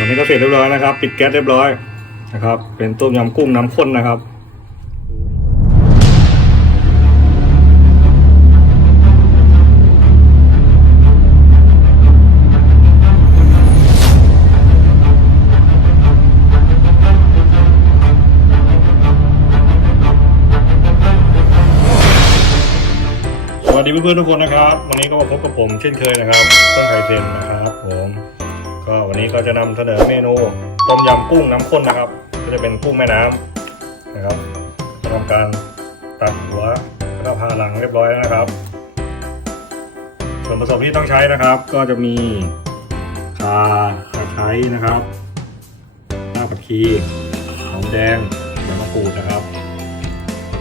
ตอนนี้ก็เสร็จเรียบร้อยนะครับ ปิดแก๊สเรียบร้อยนะครับ เป็นต้มยำกุ้งน้ำข้นนะครับสวัสดีเพื่อนๆทุกคนนะครับ วันนี้ก็มาพบกับผมเช่นเคยนะครับ ต้นไข่เซนนะครับผม ก็วันนี้ก็จะนำเสนอเมนูต้มยำกุ้งน้ำข้นนะครับ ก็จะเป็นกุ้งแม่น้ำนะครับทำการตัดหัวแล้วก็ผ่าหลังเรียบร้อยแล้วนะครับ ส่วนผสมที่ต้องใช้นะครับ ก็จะมีข่าตะไคร้นะครับราผักชีหอมแดงใบมะกรูดนะครับ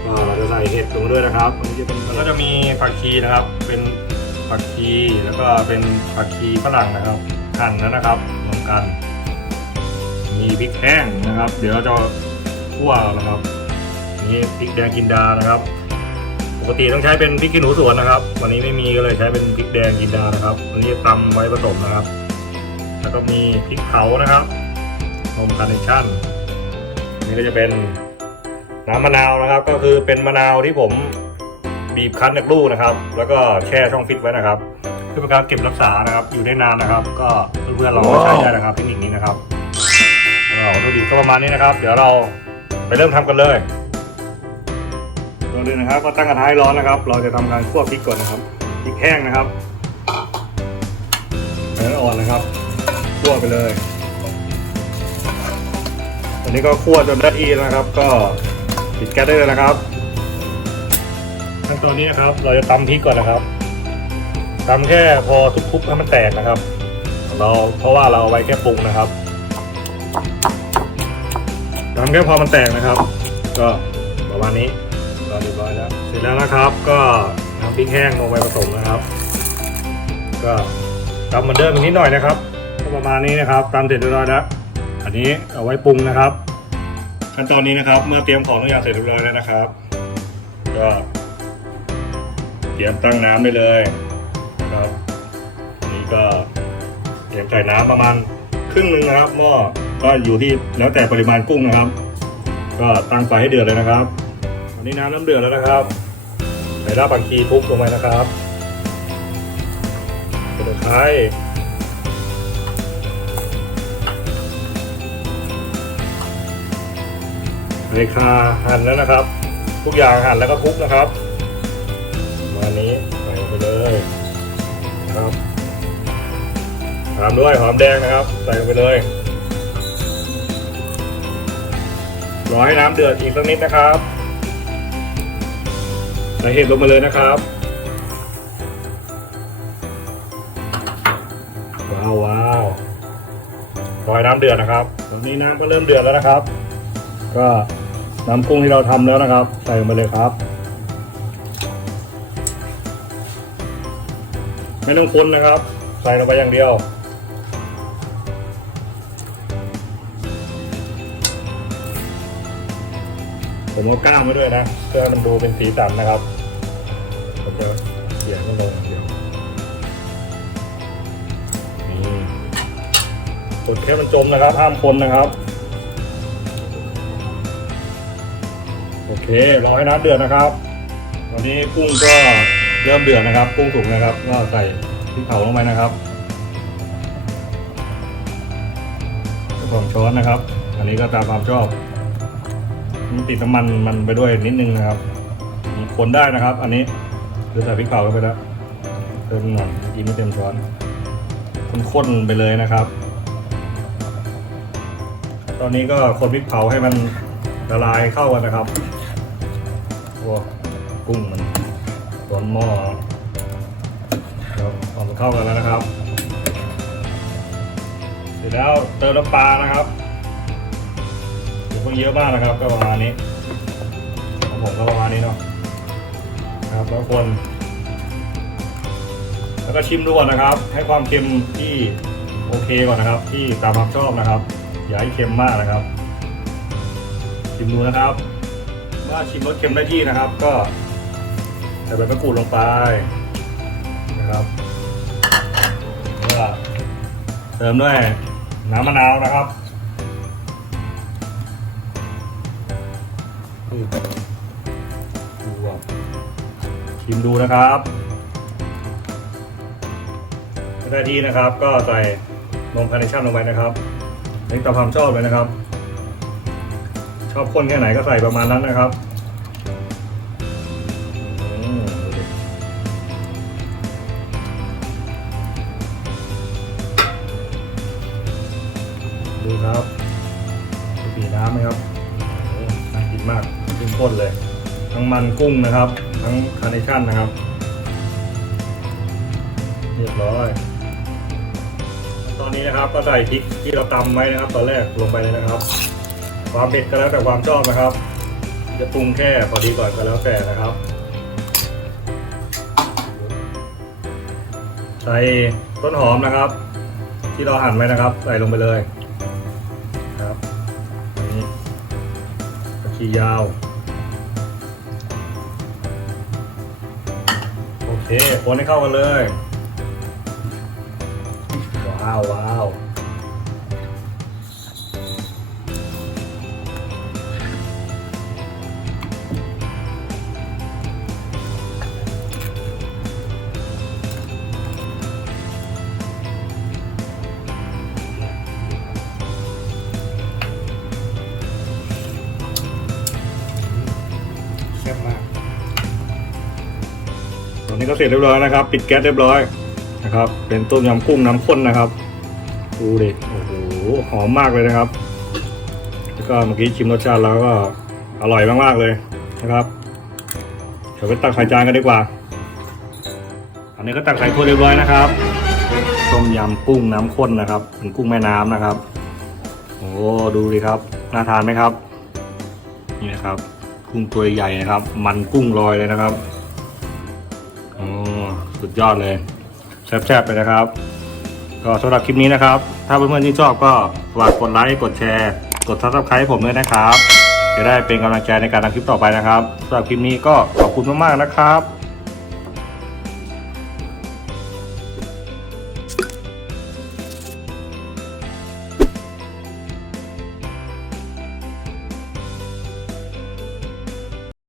ก็เราจะใส่เห็ดลงด้วยนะครับอันนี้จะเป็นแล้วก็จะมีผักชีนะครับ เป็นผักชีแล้วก็เป็นผักชีฝรั่งนะครับ หั่นแล้วนะครับรวมกัน มีพริกแห้งนะครับ เดี๋ยวเราจะคั่วนะครับนี่พริกแดงกินดานะครับ ปกติต้องใช้เป็นพริกขี้หนูสวนนะครับ วันนี้ไม่มีก็เลยใช้เป็นพริกแดงกินดานะครับวันนี้ตำไว้ผสมนะครับ แล้วก็มีพริกเผานะครับนมคาร์เนชั่นนี่ก็จะเป็นน้ำมะนาวนะครับ ก็คือเป็นมะนาวที่ผมบีบคั้นจากลูกนะครับ แล้วก็แช่ช่องฟิตไว้นะครับ พื่อเป็นการเก็บรักษานะครับ อยู่ได้นานนะครับ ก็เพื่อนๆลองมาใช้ได้นะครับเทคนิคนี้นะครับก็วัตถุดิบก็ประมาณนี้นะครับ เดี๋ยวเราไปเริ่มทำกันเลยก่อนอื่นนะครับ ก็ตั้งกระทะให้ร้อนนะครับ เราจะทำการคั่วพริกก่อนนะครับพริกแห้งนะครับเนื้ออ่อนนะครับคั่วไปเลยอันนี้ก็คั่วจนได้ที่นะครับ ก็ปิดแก๊สได้เลยนะครับขั้นตอนนี้นะครับ เราจะตำพริกก่อนนะครับ ตำแค่พอทุบๆให้มันแตกนะครับ เราเพราะว่าเราเอาไว้แค่ปรุงนะครับตำแค่พอมันแตกนะครับ ก็ประมาณนี้ก็เรียบร้อยแล้วเสร็จแล้วนะครับ ก็นำพริกแห้งลงไปผสมนะครับ ก็ตำเหมือนเดิมอีกนิดหน่อยนะครับ ก็ประมาณนี้นะครับตำเสร็จเรียบร้อยแล้วอันนี้เอาไว้ปรุงนะครับ ขั้นตอนนี้นะครับ เมื่อเตรียมของทุกอย่างเสร็จเรียบร้อยแล้วนะครับ ก็เตรียมตั้งน้ำได้เลย นะครับอันนี่ก็เตรียมใส่น้ำประมาณครึ่งหนึ่งนะครับหม้อก็อยู่ที่แล้วแต่ปริมาณกุ้งนะครับ ก็ตั้งไฟให้เดือดเลยนะครับอันนี้น้ำน้ำเดือดแล้วนะครับใส่รากผักชีทุบลงไปนะครับกระไคร้เลคาหั่นแล้วนะครับ ทุกอย่างหั่นแล้วก็คลุกนะครับ นะครับตามด้วยหอมแดงนะครับ ใส่ลงไปเลยรอให้น้ำเดือดอีกสักนิดนะครับใส่เห็ดลงมาเลยนะครับว้าวว้าวรอให้น้ำเดือดนะครับตอนนี้น้ำก็เริ่มเดือดแล้วนะครับ ก็น้ำกุ้งที่เราทำแล้วนะครับ ใส่ลงไปเลยครับ ไม่ต้องคนนะครับ ใส่ลงไปอย่างเดียว ผมเอาก้ามไว้ด้วยนะ เพื่อให้มันดูเป็นสีสันนะครับผมจะเขี่ยให้ลงอย่างเดียวนี่จุดแค่มันจมนะครับ ห้ามคนนะครับ โอเค รอให้น้ำเดือดนะครับ ตอนนี้กุ้งก็ เริ่มเดือดนะครับ กุ้งสุกนะครับ ก็ใส่พริกเผาลงไปนะครับสองช้อนนะครับ อันนี้ก็ตามความชอบมันติดน้ำมันมันไปด้วยนิดนึงนะครับคนได้นะครับ อันนี้คือใส่พริกเผาลงไปแล้วเติมหน่อยกินไม่เต็มช้อนข้นๆไปเลยนะครับ ตอนนี้ก็คนพริกเผาให้มันละลายเข้ากันนะครับพวกุ้งมัน นหม้อครับพอมันเข้ากันแล้วนะครับ เสร็จแล้วเติมน้ำปลานะครับอย่าเพิ่งเยอะมากนะครับ ก็ประมาณนี้ของผมก็ประมาณนี้เนาะครับแล้วคน แล้วก็ชิมดูก่อนนะครับ ให้ความเค็มที่โอเคก่อนนะครับ ที่ตามความชอบนะครับ อย่าให้เค็มมากนะครับ ชิมดูนะครับ เมื่อชิมรสเค็มได้ที่นะครับ ก็ ใส่ใบมะกรูดลงไปนะครับก็เติมด้วยน้ำมะนาวนะครับอืมดูชิมดูนะครับได้ที่นะครับ ก็ใส่นมคาร์เนชั่นลงไปนะครับนี่ตามความชอบเลยนะครับ ชอบข้นแค่ไหนก็ใส่ประมาณนั้นนะครับ ดูครับดูสีน้ำไหมครับโอ้น่ากินมากเข้มข้นเลย ทั้งมันกุ้งนะครับ ทั้งคาร์เนชั่นนะครับ เรียบร้อย ตอนนี้นะครับก็ใส่พริกที่เราตำไว้นะครับ ตอนแรกลงไปเลยนะครับ ความเผ็ดก็แล้วแต่ความชอบนะครับ จะปรุงแค่พอดีก่อนก็แล้วแต่นะครับ ใส่ต้นหอมนะครับ ที่เราหั่นไว้นะครับ ใส่ลงไปเลย คียาว โอเคคนให้เข้ากันเลย ว้าวว้าว ก็เสร็จเรียบร้อยนะครับ ปิดแก๊สเรียบร้อยนะครับ เป็นต้มยำกุ้งน้ำข้นนะครับดูดิโอ้โหหอมมากเลยนะครับ แล้วก็เมื่อกี้ชิมรสชาติแล้วก็อร่อยมากๆเลยนะครับเดี๋ยวไปตักใส่จานกันดีกว่า อันนี้ก็ตักใส่ถ้วยเรียบร้อยนะครับต้มยำกุ้งน้ำข้นนะครับเป็นกุ้งแม่น้ำนะครับ โอ้ดูดิครับน่าทานไหมครับ นี่นะครับ กุ้งตัวใหญ่นะครับ มันกุ้งลอยเลยนะครับ สุดยอดเลยแซ่บๆไปนะครับ ก็สำหรับคลิปนี้นะครับ ถ้าเพื่อนๆที่ชอบก็ฝากกดไลค์กดแชร์ กดซับสไครต์ให้ผมด้วยนะครับ จะได้เป็นกำลังใจในการทำคลิปต่อไปนะครับสำหรับคลิปนี้ก็ขอบคุณมากๆนะครับ